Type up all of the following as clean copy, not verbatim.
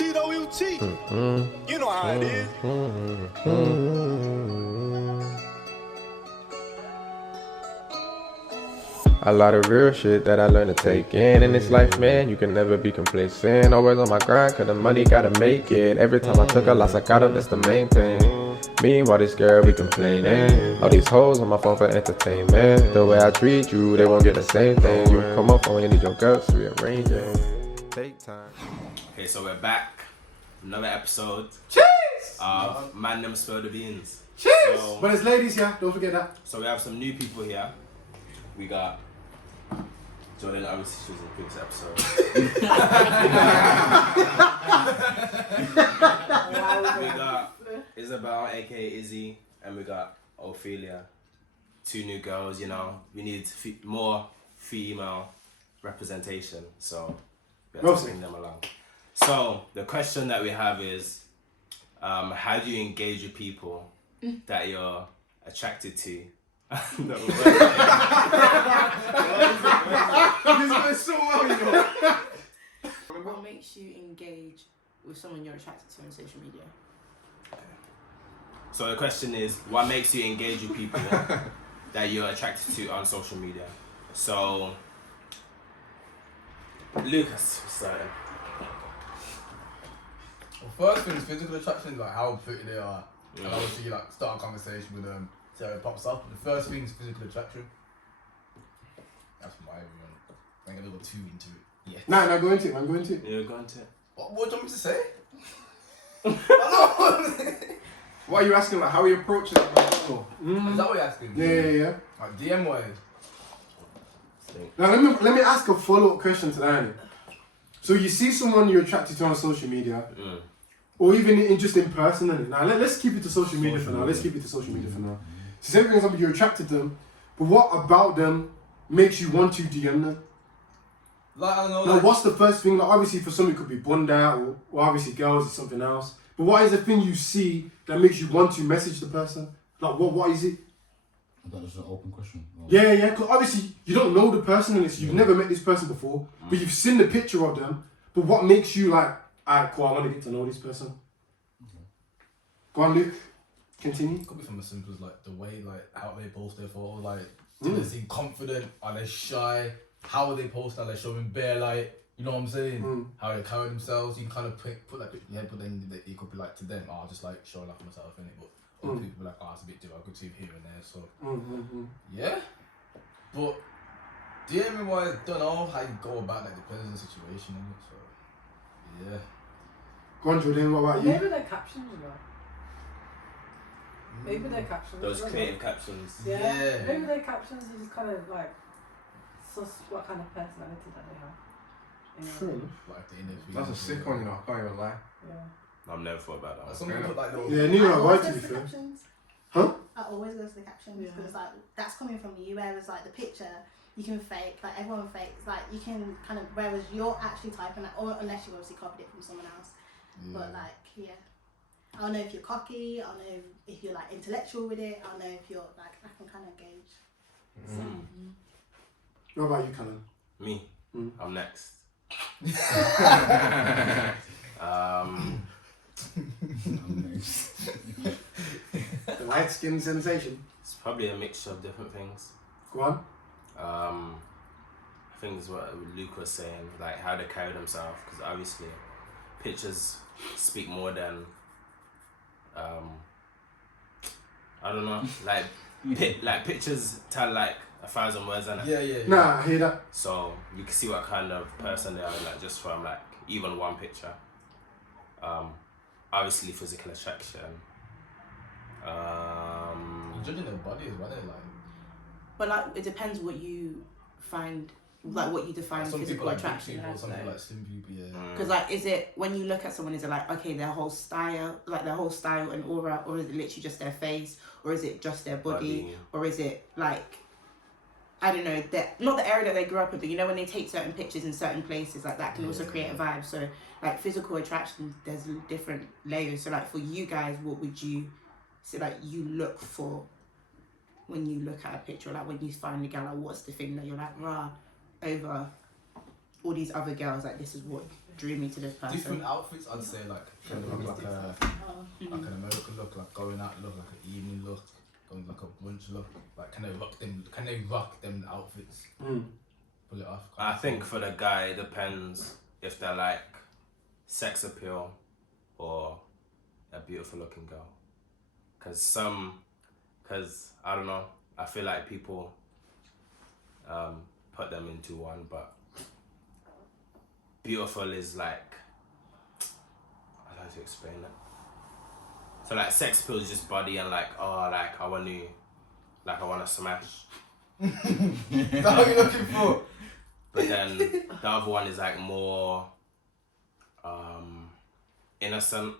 T-O-U-T. You know how it is. A lot of real shit that I learned to take in this life, man. You can never be complacent. Always on my grind, cause the money gotta make it. Every time I took a loss, I got up, that's the main thing. Meanwhile, this girl be complaining. All these hoes on my phone for entertainment. The way I treat you, they won't get the same thing. You come up when you need your guts to rearrange it. Take time. Okay, so we're back. Another episode. Cheers! Of MandemSpillTheBeans. Cheers! So, But there's ladies here, don't forget that. so we have some new people here. We got Jordan, obviously she was in the previous episode. We got Isabel, aka Izzy, and we got Ophelia. Two new girls, you know. We need more female representation, so we have to bring them along. So the question that we have is, how do you engage with people that you're attracted to? No, This going so well, you know. What makes you engage with someone you're attracted to on social media? So the question is, what makes you engage with people that you're attracted to on social media? So, Lucas, starting. Well, first thing is physical attraction, like how pretty they are. And obviously, you like start a conversation with them, see how it pops up. The first thing is physical attraction. That's my view on it. I ain't gonna go too into it. Yeah. Nah, go into it, man, go into it. You're going to. What do you want me to say? What are you asking, like, how are you approaching it? Like, Is that what you're asking? yeah. Like DM wise. Now, let me ask a follow-up question to that. So you see someone you're attracted to on social media, or even just in person. Now, let's keep it to social media for now. So say, for example, you're attracted to them, but what about them makes you want to DM them? Like, I don't know. Now, Like, what's the first thing? Like, obviously, for some it could be bunda, or obviously girls is something else. But what is the thing you see that makes you want to message the person? Like, what is it? I thought it was an open question. Yeah, because obviously you don't know the person and you've never met this person before, but you've seen the picture of them. But what makes you like, alright, cool, I want to get to know this person? Okay. Go on, Luke. Continue. it could be from as simple as like the way, like how they post their photo. Like, do they seem confident? Are they shy? How are they post? Are they showing bare light? You know what I'm saying? How they carry themselves. You can kind of put that picture in your head, but then it could be like to them, oh, just like showing off myself in it. But other people be like, oh, it's a bit too. I could see him here and there. So yeah, but DMing wise, don't know how you go about that. Depends on the situation, innit? So yeah. Go on, Jordan, what about you? Maybe their captions, you know. Maybe their captions. Those creative captions. Yeah. Maybe their captions is just kind of like suss what kind of personality that they have. You know? True enough. Like the interview. That's a sick one, you know, I can't even lie. Yeah. I've never thought about that one. Some people put like little. Yeah, neither have I, to goes be to the fair. captions. Huh? I always go to the captions Yeah. because like that's coming from you, whereas like the picture you can fake, like everyone fakes, like you can kind of, whereas you're actually typing that, or unless you obviously copied it from someone else. Yeah. But like, yeah, I don't know if you're cocky, I don't know if you're like intellectual with it, I don't know if you're like, I can kind of gauge. So, What about you, Callum? Me, I'm next. The light skin sensation. It's probably a mixture of different things. Go on. I think it's what Luke was saying, like how they carry themselves, because obviously pictures speak more than I don't know, like like pictures tell like 1,000 words, innit? Yeah. Nah, I hear that. So you can see what kind of person they are, like just from like even one picture. Obviously physical attraction. You're judging their body as well, like. But like, it depends what you find, like what you define Some physical people like big attraction people, as. some people like slim people, yeah. Because like, is it when you look at someone, is it like, okay, their whole style and aura, or is it literally just their face, or is it just their body. Or is it like, I don't know, not the area that they grew up in, but you know when they take certain pictures in certain places, like that can also create a vibe. So like physical attraction, there's different layers. So like for you guys, what would you say like you look for when you look at a picture? Like when you find a girl, like what's the thing that you're like, rah, over all these other girls, like this is what drew me to this person. Different outfits, I'd say, like kind of like a like an American look, like going out look, like an evening look, going like a brunch look. Like can they rock them outfits? Pull it off. I think for the guy, it depends if they're like sex appeal or a beautiful looking girl. Cause I don't know, I feel like people put them into one, but beautiful is like, I don't know how to explain it. So like sex appeal is just body and like, oh, like I want to smash. That's what you're looking for. But then the other one is like more innocent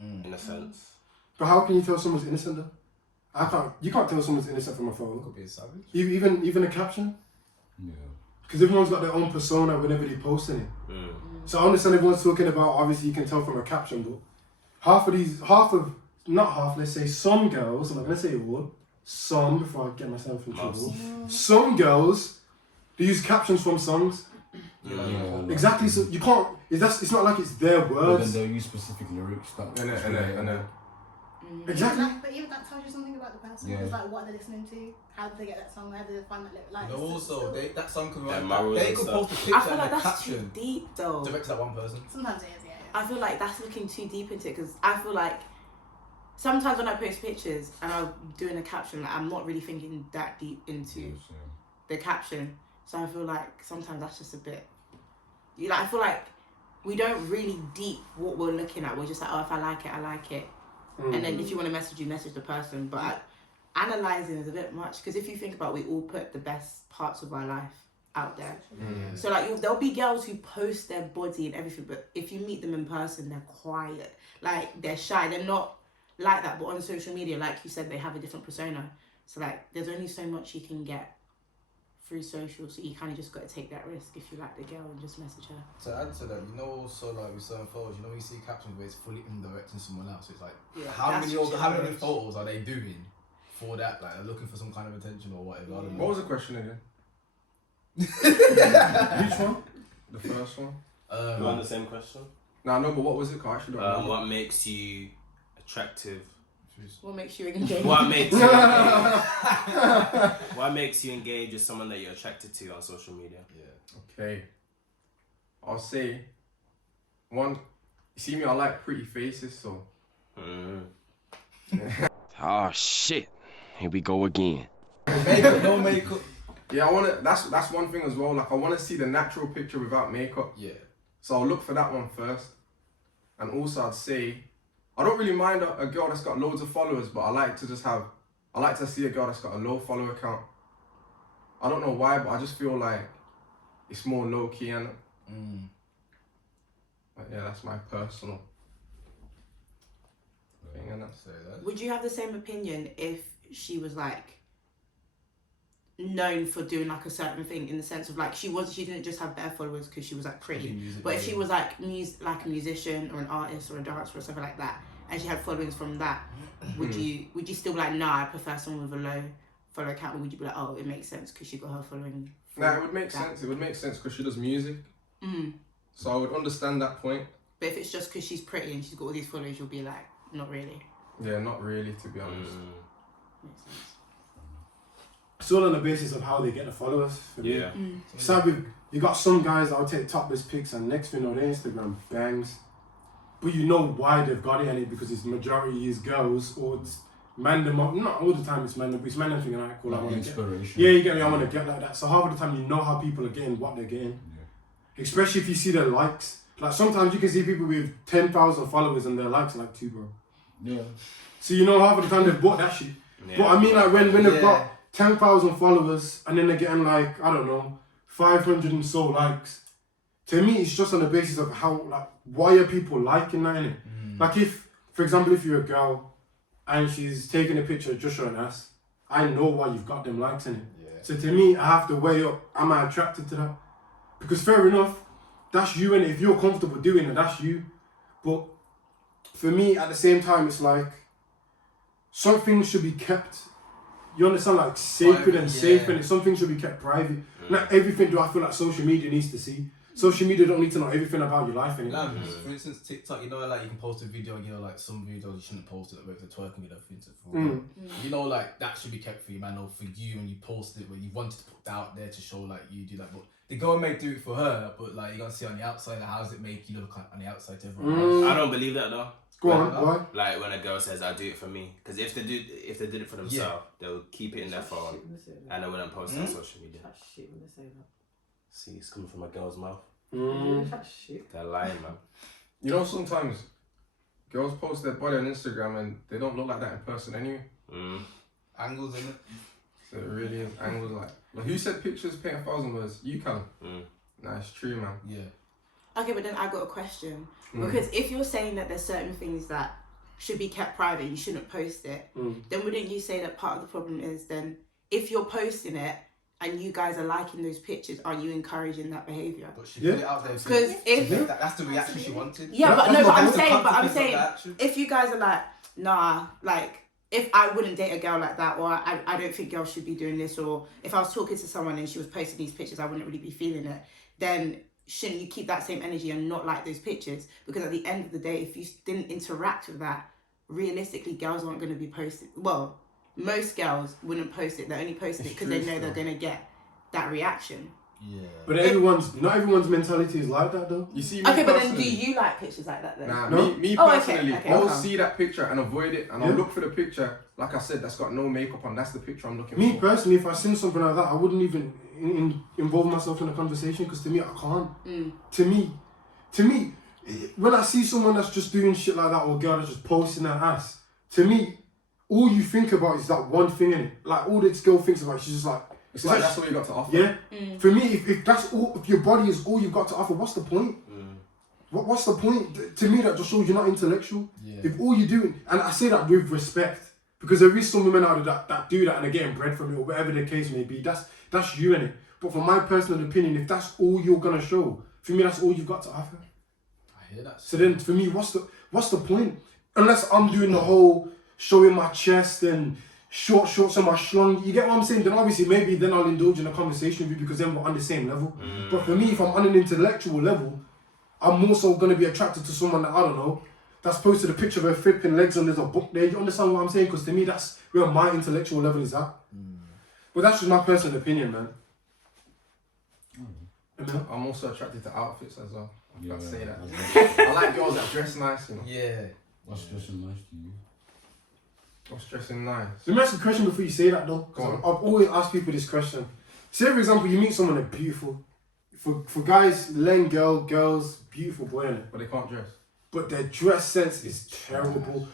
in a sense. But how can you tell someone's innocent though? You can't tell someone's innocent from a photo. Could be a savage. Even a caption. Yeah. Because everyone's got their own persona whenever they post it. So I understand everyone's talking about, obviously you can tell from a caption, but let's say some girls, I'm not going to say all, some, before I get myself in trouble, some girls, they use captions from songs. Yeah. Exactly, so you can't, it's not like it's their But words. then they'll use specific lyrics that. Exactly. But even that tells you something about the person. Yeah. It's like what they're listening to, how did they get that song, how did they find that lyric. Like, And also, that song could Yeah, write. morals They and could stuff. post a picture I feel and like a that's too caption deep though. direct to that one person. sometimes it is, yeah. I feel like that's looking too deep into it because I feel like sometimes when I post pictures and I'm doing a caption, like I'm not really thinking that deep into the caption. So I feel like sometimes that's just a bit. I feel like we don't really deep what we're looking at. We're just like, oh, if I like it, I like it. And then if you want to message, you message the person. But analysing is a bit much because if you think about it, we all put the best parts of our life out there. So like there'll be girls who post their body and everything, but if you meet them in person, they're quiet. Like they're shy. They're not like that. But on social media, like you said, they have a different persona. So like there's only so much you can get through social, so you kind of just got to take that risk if you like the girl and just message her. To add to that, also like with certain photos, you see captions where it's fully indirecting someone else. It's like, how many photos are they doing for that? Like, they're looking for some kind of attention or whatever. I don't know. What was the question again? Which one? The first one? You want the same question? No, but what was it? I actually don't know. What makes you attractive? What makes you engage? What makes you engage with someone that you're attracted to on social media? Yeah. Okay. I'll say, one, you see me, I like pretty faces, so. Oh shit. Here we go again. Makeup, no makeup. Yeah, that's one thing as well. Like, I wanna see the natural picture without makeup. Yeah. So I'll look for that one first. And also I'd say, I don't really mind a girl that's got loads of followers, but I like to see a girl that's got a low follower count. I don't know why, but I just feel like it's more low key and. But yeah, that's my personal thing, and that's it. Would you have the same opinion if she was like known for doing like a certain thing, in the sense of like she didn't just have better followers because she was like pretty, but if she was like a musician or an artist or a dancer or something like that, and she had followings from that, would you still be like, nah, I prefer someone with a low follower count, or would you be like, oh, it makes sense because she got her following? Nah, it would make sense. It would make sense because she does music. So I would understand that point. But if it's just because she's pretty and she's got all these followers, you'll be like, not really. Yeah, not really, to be honest. Makes sense. It's all on the basis of how they get the followers. For me. So you got some guys that'll take topless pics and next thing you know, their Instagram bangs. But you know why they've got it in it, because it's majority is girls, or it's Mandem, not all the time it's Mandem, but it's Mandem thinking, alright, cool, I want to get. Yeah, you get me, I want to get like that. So half of the time you know how people are getting what they're getting. Yeah. Especially if you see their likes. Like sometimes you can see people with 10,000 followers and their likes are like 2, bro. Yeah. So you know half of the time they've bought that shit. Yeah. But I mean like when they've got 10,000 followers and then they're getting like, I don't know, 500 and so likes. To me, it's just on the basis of how, like, why are people liking that, innit? Like if, for example, if you're a girl and she's taking a picture of just showing ass, I know why you've got them likes in it. Yeah. So to me, I have to weigh up, am I attracted to that? Because fair enough, that's you, and if you're comfortable doing it, that's you. But for me, at the same time, it's like, some things should be kept, you understand, like sacred and safe, and some things should be kept private. Not everything do I feel like social media needs to see. social media don't need to know everything about your life anymore. Like, for instance, TikTok, you know, like you can post a video and, you know, like some videos you shouldn't post it, like with the twerking, you know, for instance. You know, like that should be kept for you, man, or for you when you post it, when you wanted to put that out there to show like you do that. But the girl may do it for her, but like you gotta see on the outside, like, how does it make you look on the outside to everyone else? I don't believe that though. Go on, why? Like when a girl says, "I do it for me," because if they did it for themselves, they'll keep it in their phone and they wouldn't post it on social media. Chat shit when they say that. See, it's coming from a girl's mouth. Chat shit. They're lying, man. You know, sometimes girls post their body on Instagram and they don't look like that in person anyway. Angles in it. So it really is angles like who said pictures paint 1,000 words? You can. Nah, it's true, man. Yeah. Okay, but then I got a question. Because if you're saying that there's certain things that should be kept private, you shouldn't post it, then wouldn't you say that part of the problem is then if you're posting it and you guys are liking those pictures, are you encouraging that behaviour? But she put it out there. Because if that's the reaction she wanted. Yeah, but no, but I'm saying, that. if you guys are like, nah, like, if I wouldn't date a girl like that, or I don't think girls should be doing this, or if I was talking to someone and she was posting these pictures, I wouldn't really be feeling it, then shouldn't you keep that same energy and not like those pictures? Because at the end of the day, if you didn't interact with that, realistically, girls aren't going to be posting. Well, most girls wouldn't post it. They only post it because they know they're going to get that reaction. Yeah. But not everyone's mentality is like that though. You see, okay, but then do you like pictures like that then? Nah, No? me Oh, okay, personally, okay, I'll okay. see that picture and avoid it, and I'll look for the picture. Like I said, that's got no makeup on. That's the picture I'm looking Me for. personally, if I seen something like that, I wouldn't even involve myself in a conversation because to me, I can't. To me, when I see someone that's just doing shit like that or a girl that's just posting her ass, to me, all you think about is that one thing in it. Like all this girl thinks about, she's just like, It's like that's all you got to offer. yeah. For me, if that's all, if your body is all you've got to offer, what's the point? What's the point? To me, that just shows you're not intellectual. Yeah. If all you're doing, and I say that with respect, because there is some women out there that do that and they're getting bread from it or whatever the case may be. That's you in it. But for my personal opinion, if that's all you're gonna show, for me, that's all you've got to offer. I hear that. So then, for me, what's the point? Unless I'm doing the whole showing my chest and shorts on my schlong, you get what I'm saying? Then obviously maybe then I'll indulge in a conversation with you because then we're on the same level. But for me, if I'm on an intellectual level, I'm more so gonna be attracted to someone that I don't know, that's posted a picture of her flipping legs and there's a book there. You understand what I'm saying? Because to me, that's where my intellectual level is at. But that's just my personal opinion, man. I'm also attracted to outfits as well. I've got to say that. That's I like girls that dress nice, you know. Yeah. what's dressing nice to you? What's dressing nice? Let me ask you a question before you say that though. Go on. I've always asked people this question. Say for example, you meet someone that's beautiful. For guys, girls, beautiful boy in it. But they can't dress. But their dress sense is terrible.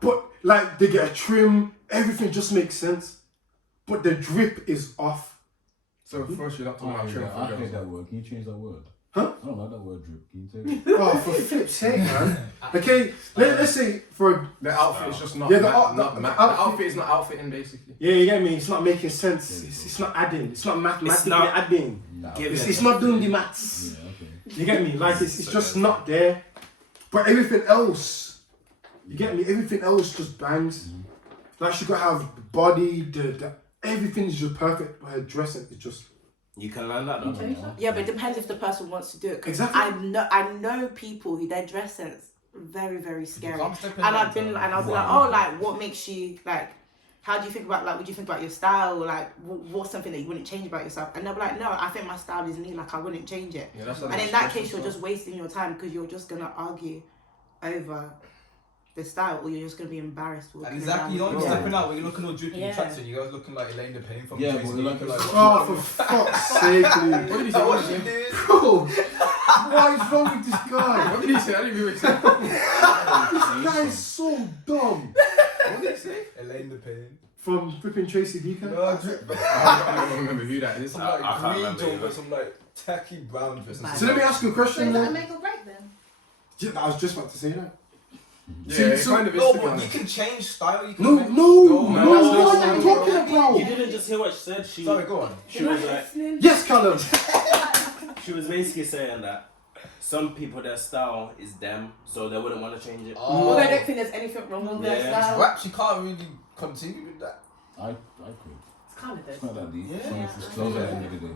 But like they get a trim, everything just makes sense. But the drip is off. So first you're not talking about trim I for hate girls. that word. Can you change that word? Huh? I don't like that word drip. Can you take it? Oh, for flip's sake, man. Okay, let's say for The outfit is just not. Yeah, The the outfit is not outfitting basically. yeah, you get me. It's not making sense. It's not adding. It's not mathematically not- adding. It's not doing the maths. Yeah, okay. You get me? Like it's just not there. But everything else, you get me? Everything else just bangs. Like she could have the body, the everything is just perfect. But her dressing is just You can learn that though. Yeah, but it depends if the person wants to do it. 'Cause Exactly. I know people who their dress sense very, very scary. I'm stepping And down I've been to- and I'll be like, oh, like what makes you like? How do you think about like? What do you think about your style? Or like, what's something that you wouldn't change about yourself? And they'll be like, no, I think my style is me. Like I wouldn't change it. Yeah, that's And in that case, you're just wasting your time because you're just gonna argue over the style, or you're just gonna be embarrassed. And exactly, you're not stepping out when you're looking all drippy Yeah. in tracksuit. You guys looking like Elaine the Pain from Yeah, Tracy. but You like- looking like oh, for fuck's sake, dude. What did he say? what she did. Bro, what is wrong with this guy? What did he say? I didn't even say. This guy is so dumb. What did he say? Elaine the Pain. From flipping Tracy Deacon. No, drip. I don't remember who that is. Some I like can't green remember jumper, either. some like tacky brown dress. So let me ask you a So question is that a then. make or break then? Yeah, I was just about to say that. Yeah, See, it so- kind of is. No, to be but you honest. can change style. You can No, make- no, man, what that's are not- you talking about? You didn't just hear what she said. Sorry, go on. She was like, Yes, Callum. she was basically saying that some people their style is them, so they wouldn't want to change it. Well, I don't think there's anything wrong with their Yeah. style. Rap, she can't really continue with that. I could. kind of It's not that deep. Yeah. It's close at the end of the day.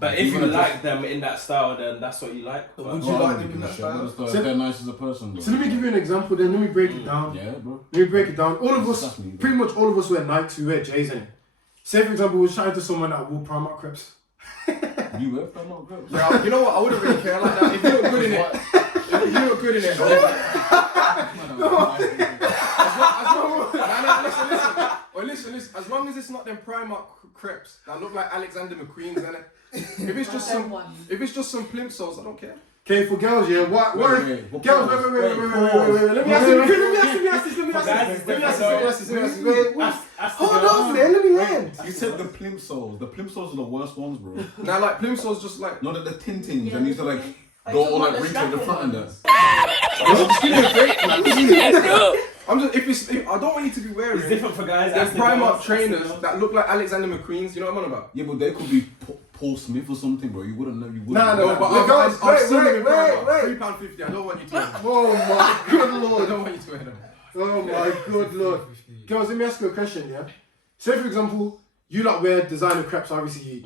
But if you like them in that style, then that's what you like. Would But you like them in give that a shit. style? If they're nice as a person, bro. So let me give you an example. Then let me break it down. Yeah, bro. Let me break it down. All of us, That's me, bro. pretty much all of us wear Nikes. We wear J's in it. Say for example, we're chatting to someone that wore Primark crepes. You wear Primark, bro? Yeah, you know what? I wouldn't really care like that. If you look good in it, if you look good in it, listen. As long as it's not them Primark crepes that look like Alexander McQueen's, innit? If it's just some plimsolls, I don't care. Okay, for girls, yeah. What? Wait, Girls, wait. Let me ask this. Hold on, man. Let me land. You said the plimsolls. The plimsolls are the worst ones, bro. Now, like plimsolls, just like Not at the tintings, and these are like go all like wrinkles at the front and that. I'm just if I don't want you to be wearing. it's different for guys. There's that's the Primark girls, trainers that's the that look like Alexander McQueen's. You know what I'm on about? Yeah, but they could be Paul Smith or something, bro. You wouldn't know. You wouldn't. Nah, know. no, But Wait, guys, I've seen them in wait. Primark. £3.50. I don't want you to wear them. Oh my good I lord. don't want you to wear them. Oh my good lord. Girls, let me ask you a question, yeah? Say for example, you like wear designer crepes, obviously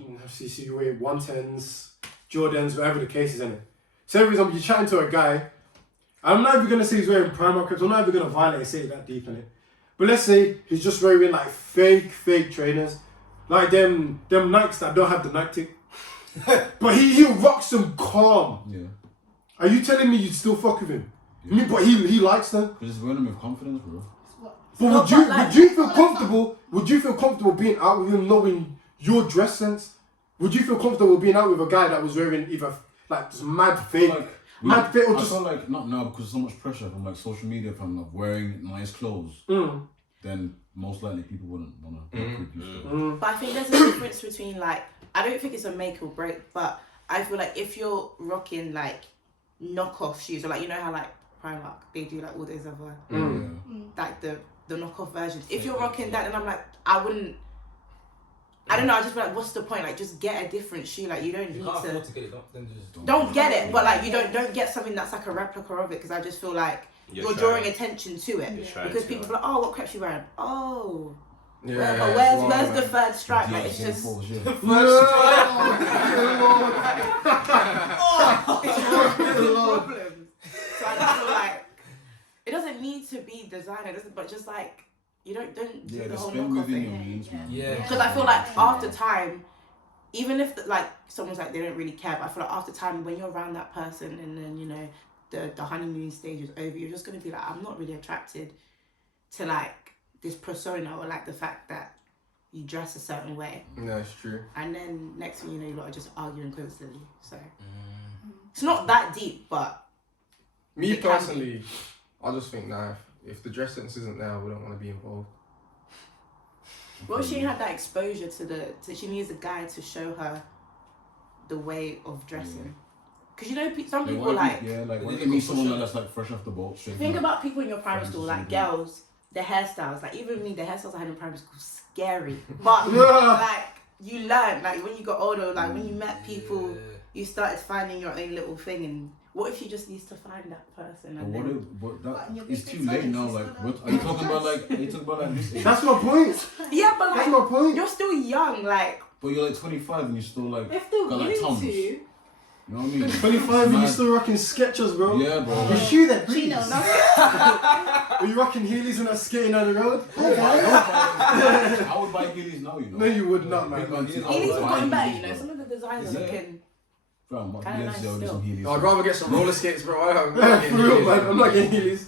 you wear 110s, Jordans, whatever the case is, innit? Say for example, you're chatting to a guy, I'm not even gonna say he's wearing Primark crepes, I'm not even gonna violate and say it that deep in it. But let's say he's just wearing like fake trainers, like them Nikes that don't have the Nike tick. But he rocks them calm. Yeah. Are you telling me you'd still fuck with him? I mean, but he likes them. But just wear them with confidence, bro. But would you feel comfortable? Would you feel comfortable being out with him, knowing your dress sense? Would you feel comfortable being out with a guy that was wearing either like just mad fake, I or just? feel like not now because so much pressure from like social media from like wearing nice clothes. Then most likely people wouldn't wanna work with you. So. But I think there's a difference between like, I don't think it's a make or break, but I feel like if you're rocking like knockoff shoes, or like, you know how like Primark, they do like all those other, like the knockoff versions. If you're rocking that, then I'm like, I don't know, I just feel like, what's the point? Like, just get a different shoe. Like, you don't need can't to. afford to get it, then just Don't get it, but like, you don't get something that's like a replica of it, because I just feel like you're drawing attention to it, because people are like, oh, what crepes you wearing? Oh. Yeah. But where's the third stripe? Like, it's just. Problems. So I just feel like it doesn't need to be designer, but just like you don't do the whole spend knockoff within your thing. means, man. Yeah. Because I feel like after time, even if like someone's like they don't really care, but I feel like after time when you're around that person and then you know the honeymoon stage is over, you're just gonna be like, I'm not really attracted to like this persona or like the fact that you dress a certain way. No, it's true. And then next thing you know, you lot are just arguing constantly. So it's not that deep, but Me it can personally, I just think nah, if the dress sense isn't there, I wouldn't want to be involved. well, she had that exposure to she needs a guy to show her the way of dressing. Because you know, some people like when you meet someone that's like fresh off the boat. think about people in your primary school, like girls, their hairstyles. Like even me, the hairstyles I had in primary school, scary. But like you learn, like when you got older, like when you met people, you started finding your own little thing. And what if she just needs to find that person? And But that it's too late now. Like, what are you talking about? Like, this age? That's my point. yeah, but That's like my point. you're still young, like. But you're like 25 and you're still like If still got like you tums. two. You know what I mean? 25 and you still rocking Skechers, bro. Yeah, bro. Your shoe that breathes. Chinos. Are you rocking heelys and skating down the road? I would buy heelys now, you know. No, you would not, man. Big man heelys, I Heelys would are buy coming back, heelys, you know. bro. Some of the designs are looking. Fam, what Kinda years nice ago did still. some heelys? I'd rather get some roller skates, bro. I'm not For getting real, heelys, man. I'm not getting heelys.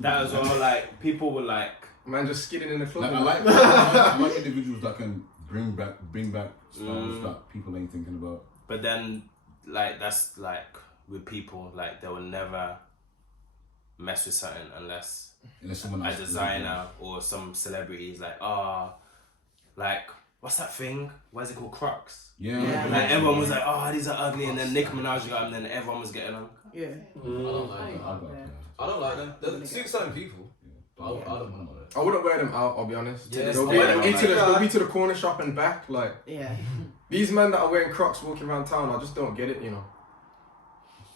That as well, like people were like, Man, just skidding in the club. Like, I like individuals that can bring back styles that people ain't thinking about. but then like that's like with people, like they will never mess with something unless someone a else designer or some celebrities like like what's that thing? Why is it called Crocs? Yeah. Like everyone was like, oh, these are ugly, and then Nicki Minaj got them, and then everyone was getting them. Yeah. I don't like them. I don't like them. They're suit certain people. But I don't want them. I wouldn't wear them out, I'll be honest. Yeah, they'll be to the corner shop and back. Like Yeah. these men that are wearing Crocs walking around town, I just don't get it, you know.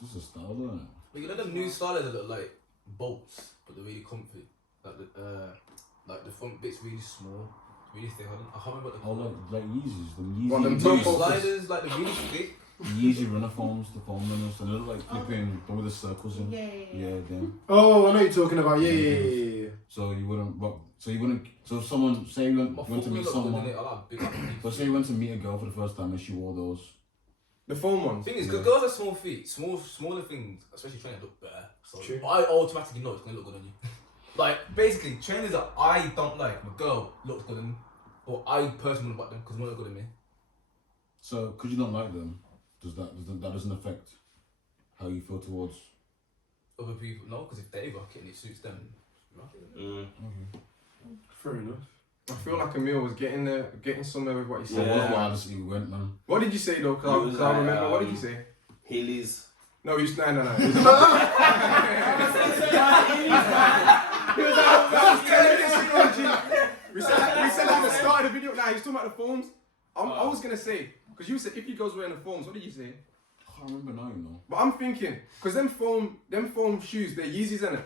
It's just a style, isn't it? But you know them new styles that look like bolts, but they're really comfy. Like the front bit's really small. really thick. I can't remember what Oh, like Yeezys, the What, them Yeezy toe the posters? sliders, like the really thick. Yeezy runner foams, the foam runners, and they look like flipping with the circles in. Yeah. Them. Oh, I know you're talking about. Yeah. So you wouldn't, so if someone, say you My went to foot meet look good, someone, innit? I like big. but say you went to meet a girl for the first time and she wore those. The foam ones. Thing is, girls have small feet. Smaller things, especially trainers, look better. So True. I automatically know it's gonna look good on you. Like basically, trainers that I don't like, my girl looks good on me, but I personally wouldn't buy them because they look good on me. So, because you don't like them, that doesn't affect how you feel towards. Other people, no, because if they rock it and it suits them, rock it. Fair enough. I feel like Emil was getting somewhere with what he said. Well, honestly, we went, man. What did you say though? He Cause was I like, remember. What did you say? Heelys. No, he was no. He was we said at the start of the video. Nah, he's talking about the foams. I was gonna say because you said if he goes wearing the foams, what did you say? I can't remember now, you know. But I'm thinking because them foam shoes, they're Yeezys, innit?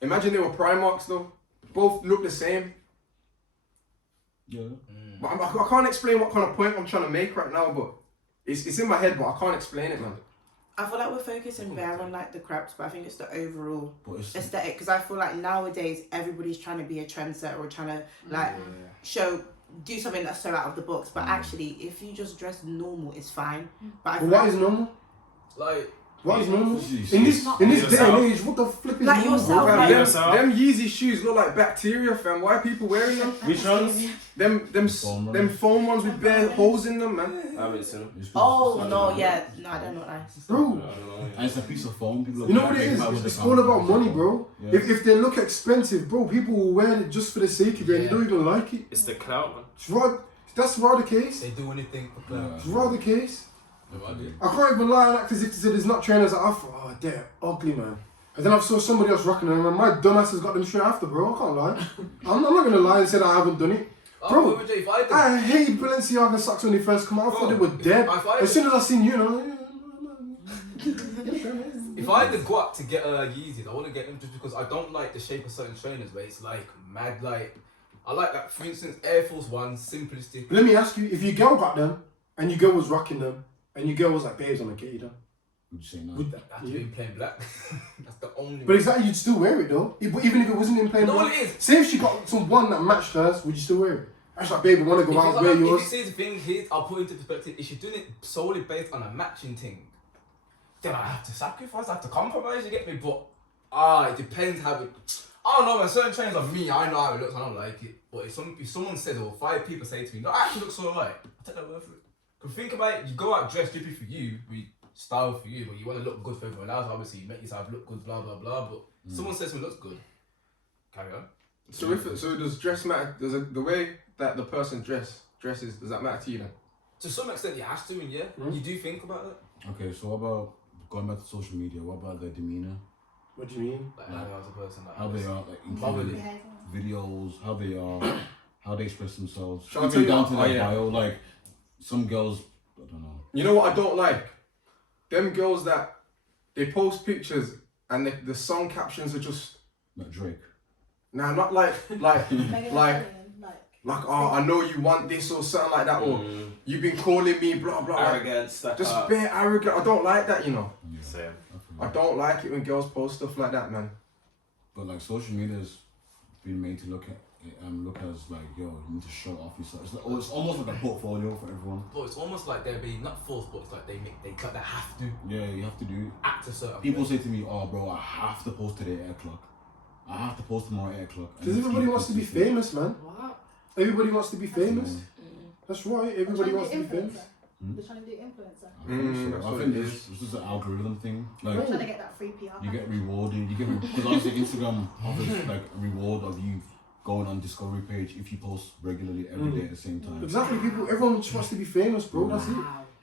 Imagine they were Primarks though. Both look the same. Yeah. But I can't explain what kind of point I'm trying to make right now. But it's in my head, but I can't explain it, man. I feel like we're focusing there on like the crops, but I think it's the overall But it's, aesthetic. Because I feel like nowadays everybody's trying to be a trendsetter or trying to like do something that's so out of the box. But actually, if you just dress normal, it's fine. But I feel What like, is normal? Like, What is normal? Jeez. In this day and age, what the flip is Like normal? yourself, bro? like- Them Yeezy shoes look like bacteria, fam. Why are people wearing them? Which ones? Them foam ones with bare holes in them, man. I haven't seen them. oh no, yeah, no, I don't know nice. Bro, I don't know. And it's a piece of foam. People you know what it is? It's all about money, bro. Yeah. If they look expensive, bro, people will wear it just for the sake of it and they don't even like it. It's the clout, man. That's rather the case. they do anything for clout. It's rather the case. Yeah, I do. I can't even lie and act as if to say there's not trainers that I thought, oh, they're ugly, man. And then I saw somebody else rocking them and my dumbass has got them straight after, bro. I can't lie. I'm not going to lie and say that I haven't done it. Bro, if I did, I hate Balenciaga socks when they first come out. I thought they were dead. As soon as I seen you, you know. if I had the guap to get Yeezys, I wouldn't get them just because I don't like the shape of certain trainers where it's like mad like. I like that, for instance, Air Force One, simplistic. Let me ask you, if your girl got them and your girl was rocking them and your girl was like, babes, I'm gonna get you them. Would you say no? That to be in plain black. That's the only. But exactly, you'd still wear it though. Even if it wasn't in plain No, black. it is. Say if she got some one that matched hers, would you still wear it? That's like, babe, I wanna go out, wear If yours. you see the thing here, I'll put it into perspective. If you're doing it solely based on a matching thing, then I have to sacrifice, I have to compromise, you get me? But it depends how it. I don't know, man. Certain trainers are me, I know how it looks, I don't like it. But if someone says, or 5 people say to me, no, it actually looks alright, I take that word for it. Because think about it, you go out dressed drippy for you, we style for you, but you want to look good for everyone else. Obviously, you make yourself look good, blah, blah, blah. But someone says something looks good, carry on. So does dress matter? The way that the person dresses, does that matter to you then? To some extent, you have to, and you do think about it. Okay, so what about going back to social media? What about their demeanor? What do you mean? Like, how they are as a person, like How they are, like Probably. including videos, how they are, how they express themselves. Shall I Even tell you down what- to oh, their yeah. bio, like some girls, I don't know. You know what I don't like? Them girls that they post pictures and the song captions are just Like Drake. nah, not like oh, I know you want this or something like that, or you've been calling me blah blah. Arrogant, stuff. Just bare arrogant. I don't like that, you know. Same. I don't like it when girls post stuff like that, man. But like social media's been made to look as like, yo, you need to show off yourself. It's almost like a portfolio for everyone. But it's almost like they're being not forced, but it's like they have to Yeah, you have to do. act a certain People way. say to me, oh bro, I have to post today at 8 o'clock. I have to post tomorrow at 8 o'clock. And Because it's everybody keep wants to be consistent. famous, man. What? Everybody wants to be famous. Yeah. That's right, everybody wants to be famous. They're trying to do influencer. That's I what think it it's just an algorithm thing. Like They're trying to get that free PR. you get rewarded. Because obviously Instagram offers like a reward of you going on discovery page if you post regularly every day at the same time. Exactly, everyone just wants to be famous, bro. That's it.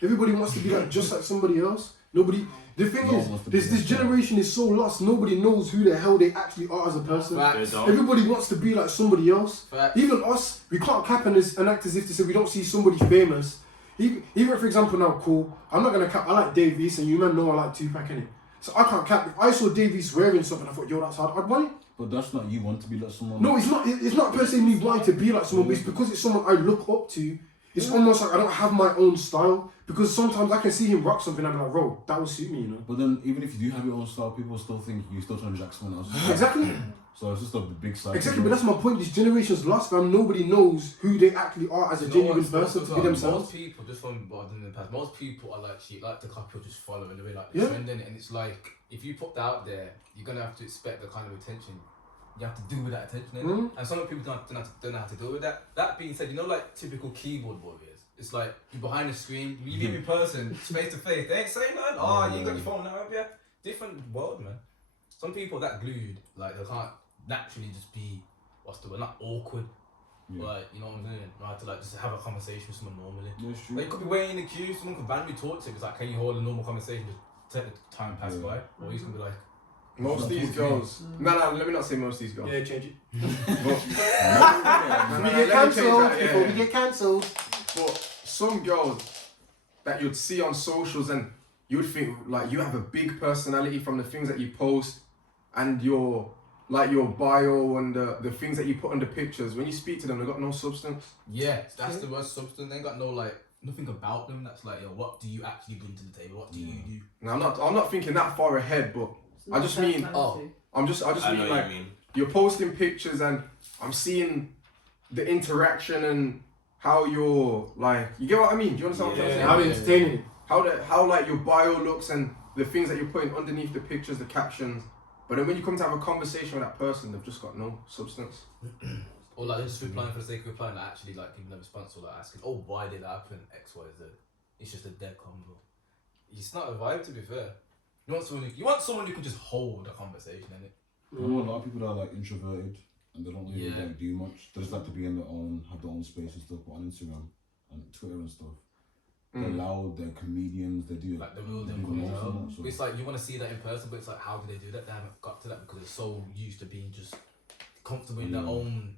Everybody wants to be like just like somebody else. Nobody. The thing No one wants to be is, this like generation is so lost. Nobody knows who the hell they actually are as a person. Facts. Everybody wants to be like somebody else. Facts. Even us, we can't cap and act as if to say we don't see somebody famous. Even for example now, cool. I'm not gonna cap. I like Dave East, and you man know I like Tupac, innit? So I can't cap. If I saw Dave East wearing something, I thought, yo, that's hard. I'd want it. But that's not you want to be like someone. No, it's not. It's not per se me wanting to be like someone, but it's because it's someone I look up to. It's almost like I don't have my own style because sometimes I can see him rock something and I'm like, bro, that will suit me, you know. But then even if you do have your own style, people still think you're still trying to jack someone else. Exactly. So it's just a big side. Exactly, but that's my point. This generation's lost, fam. Nobody knows who they actually are as a genuine person to be themselves. Most people, just from what I've done in the past, most people are like cheap, like to copy or just follow in the way like Yeah. trending, and it's like if you put that out there, you're gonna have to expect the kind of attention. You have to deal with that attention, and some people don't know how to deal with that. That being said, you know, like typical keyboard warriors. It's like you're behind the screen, you meet in person, face to face. They ain't saying nothing. Oh, you ain't got your phone now, have you? Different world, man. Some people that glued, like they can't naturally just be what's the word, not awkward. Like, you know what I'm saying? I have to like just have a conversation with someone normally. That's true. Like, you could be waiting in the queue, someone could randomly talk to you. It's like, can you hold a normal conversation? Just let the time pass by, or he's gonna be like. Most of these girls. No, let me not say most of these girls. Yeah, change it. Let We get cancelled before we get cancelled. But some girls that you'd see on socials and you'd think like you have a big personality from the things that you post and your bio and the things that you put on the pictures. When you speak to them, they got no substance. Yeah, that's the worst substance. They ain't got no like nothing about them. That's like, yo, what do you actually bring to the table? What do you do? Now, I'm not thinking that far ahead, but I just mean I just mean like you're posting pictures and I'm seeing the interaction and how you're like, you get what I mean? Do you understand what I'm saying? How entertaining. How like your bio looks and the things that you're putting underneath the pictures, the captions. But then when you come to have a conversation with that person, they've just got no substance. Or like just replying for the sake of replying, like actually like giving a response or like asking, oh, why did that happen? X, Y, Z. It's just a dead convo. It's not a vibe, to be fair. You want someone who can just hold a conversation, innit? I know a lot of people that are like introverted and they don't really like do much. They just like to be in their own, have their own space and stuff. But on Instagram and Twitter and stuff, they're loud, they're comedians, they do like the real them coming out. So it's like you want to see that in person, but it's like, how do they do that? They haven't got to that because they're so used to being just comfortable in their own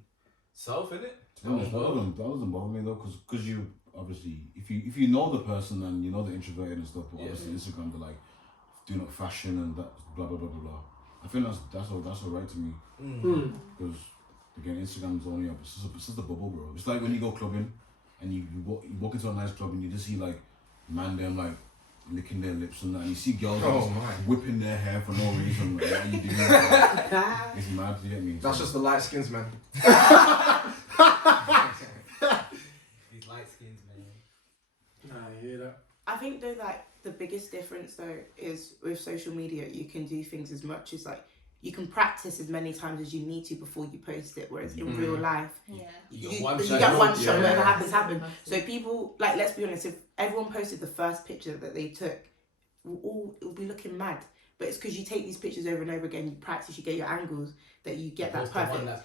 self, innit? To be honest, that doesn't bother me though, because you obviously, if you know the person and you know they're introverted and stuff, but obviously Instagram they're like, do not fashion and that blah blah blah blah blah. I think that's all right to me. Because again, Instagram's only up. It's just a bubble, bro. It's like when you go clubbing and you walk into a nice club and you just see like them like licking their lips and that, and you see girls whipping their hair for no reason. Like, what are you doing? It's mad. You get me? That's just the light skins, man. These light skins, man. Nah, I hear that. I think though, like the biggest difference though is with social media, you can do things as much as like you can practice as many times as you need to before you post it. Whereas in real life, you get one shot, whatever happens. So people, like, let's be honest, if everyone posted the first picture that they took, it'll be looking mad. But it's because you take these pictures over and over again, you practice, you get your angles, that you get that perfect.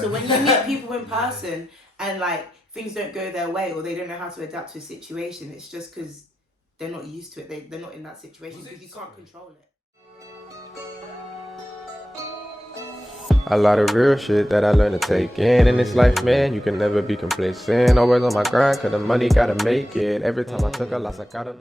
So when you meet people in person and like things don't go their way or they don't know how to adapt to a situation, it's just because they're not used to it. They're not in that situation because you can't control it. A lot of real shit that I learned to take in this life, man. You can never be complacent. Always on my grind, cause the money gotta make it. Every time I took a loss, I got up.